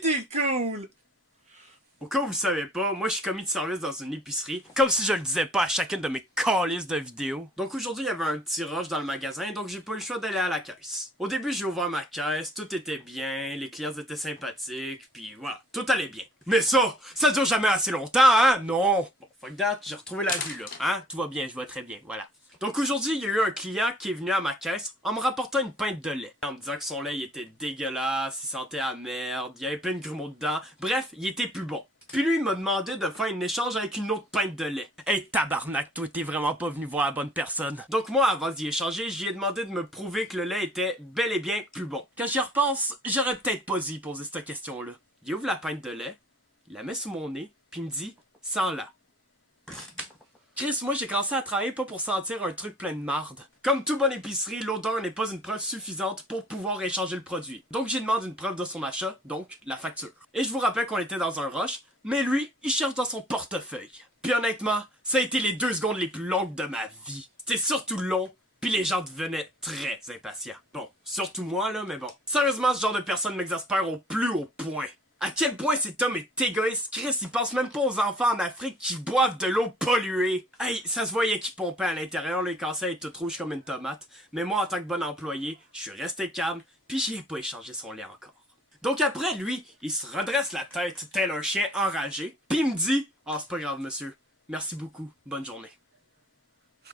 t'es cool! Au cas où vous savez pas, moi je suis commis de service dans une épicerie, comme si je le disais pas à chacune de mes calices de vidéos. Donc aujourd'hui il y avait un petit rush dans le magasin, donc j'ai pas eu le choix d'aller à la caisse. Au début j'ai ouvert ma caisse, tout était bien, les clients étaient sympathiques, puis voilà, tout allait bien. Mais ça dure jamais assez longtemps, hein? Non! Bon, fuck that, j'ai retrouvé la vue là, hein? Tout va bien, je vois très bien, voilà. Donc aujourd'hui, il y a eu un client qui est venu à ma caisse en me rapportant une pinte de lait. En me disant que son lait il était dégueulasse, il sentait la merde, il y avait plein de grumeaux dedans. Bref, il était plus bon. Puis lui, il m'a demandé de faire un échange avec une autre pinte de lait. Hey tabarnak, toi t'es vraiment pas venu voir la bonne personne. Donc moi, avant d'y échanger, j'y ai demandé de me prouver que le lait était bel et bien plus bon. Quand j'y repense, j'aurais peut-être pas dû poser cette question-là. Il ouvre la pinte de lait, il la met sous mon nez, puis il me dit « Sens-la ». Chris, moi j'ai commencé à travailler pas pour sentir un truc plein de marde. Comme tout bonne épicerie, l'odeur n'est pas une preuve suffisante pour pouvoir échanger le produit. Donc j'ai demandé une preuve de son achat, donc la facture. Et je vous rappelle qu'on était dans un rush, mais lui, il cherche dans son portefeuille. Puis honnêtement, ça a été les 2 secondes les plus longues de ma vie. C'était surtout long, puis les gens devenaient très impatients. Bon, surtout moi là, mais bon. Sérieusement, ce genre de personne m'exaspère au plus haut point. À quel point cet homme est égoïste, Chris, il pense même pas aux enfants en Afrique qui boivent de l'eau polluée. Hey, ça se voyait qu'il pompait à l'intérieur, là, il commençait à être tout rouge comme une tomate. Mais moi, en tant que bon employé, je suis resté calme, puis j'y ai pas échangé son lait encore. Donc après, lui, il se redresse la tête tel un chien enragé, puis il me dit « Ah, c'est pas grave, monsieur. Merci beaucoup. Bonne journée. »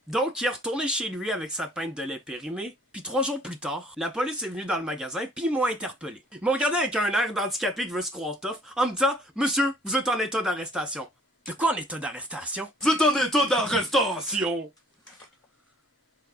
Donc, il est retourné chez lui avec sa pinte de lait périmée, puis 3 jours plus tard, la police est venue dans le magasin, puis ils m'ont interpellé. Ils m'ont regardé avec un air d'handicapé qui veut se croire tough, en me disant « Monsieur, vous êtes en état d'arrestation. » De quoi en état d'arrestation? Vous êtes en état d'arrestation!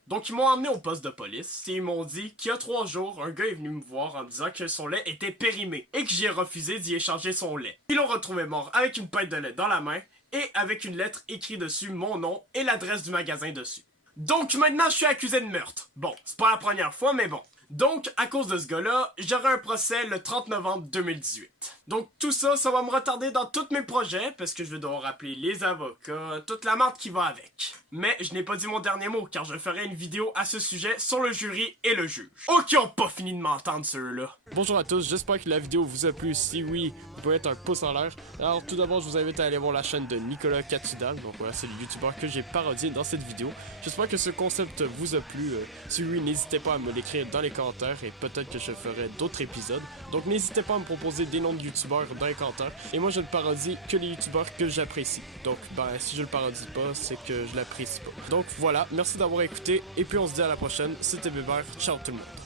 Donc, ils m'ont emmené au poste de police, et ils m'ont dit qu'il y a 3 jours, un gars est venu me voir en me disant que son lait était périmé, et que j'ai refusé d'y échanger son lait. Ils l'ont retrouvé mort avec une pinte de lait dans la main, et avec une lettre écrite dessus mon nom et l'adresse du magasin dessus. Donc maintenant je suis accusé de meurtre. Bon, c'est pas la première fois, mais bon. Donc, à cause de ce gars-là, j'aurai un procès le 30 novembre 2018. Donc tout ça, ça va me retarder dans tous mes projets, parce que je vais devoir appeler les avocats, toute la merde qui va avec. Mais je n'ai pas dit mon dernier mot, car je ferai une vidéo à ce sujet sur le jury et le juge. Oh, qui ont pas fini de m'entendre ceux-là. Bonjour à tous, j'espère que la vidéo vous a plu. Si oui, vous pouvez mettre un pouce en l'air. Alors tout d'abord, je vous invite à aller voir la chaîne de Nicolas Catudal. Donc voilà, c'est le youtubeur que j'ai parodié dans cette vidéo. J'espère que ce concept vous a plu. Si oui, n'hésitez pas à me l'écrire dans les commentaires et peut-être que je ferai d'autres épisodes. Donc n'hésitez pas à me proposer des noms de youtubeurs dans les commentaires. Et moi, je ne parodie que les youtubeurs que j'apprécie. Donc ben, si je le parodie pas, c'est que je l'apprécie pas. Donc voilà, merci d'avoir écouté et puis on se dit à la prochaine. C'était Bébert, ciao tout le monde.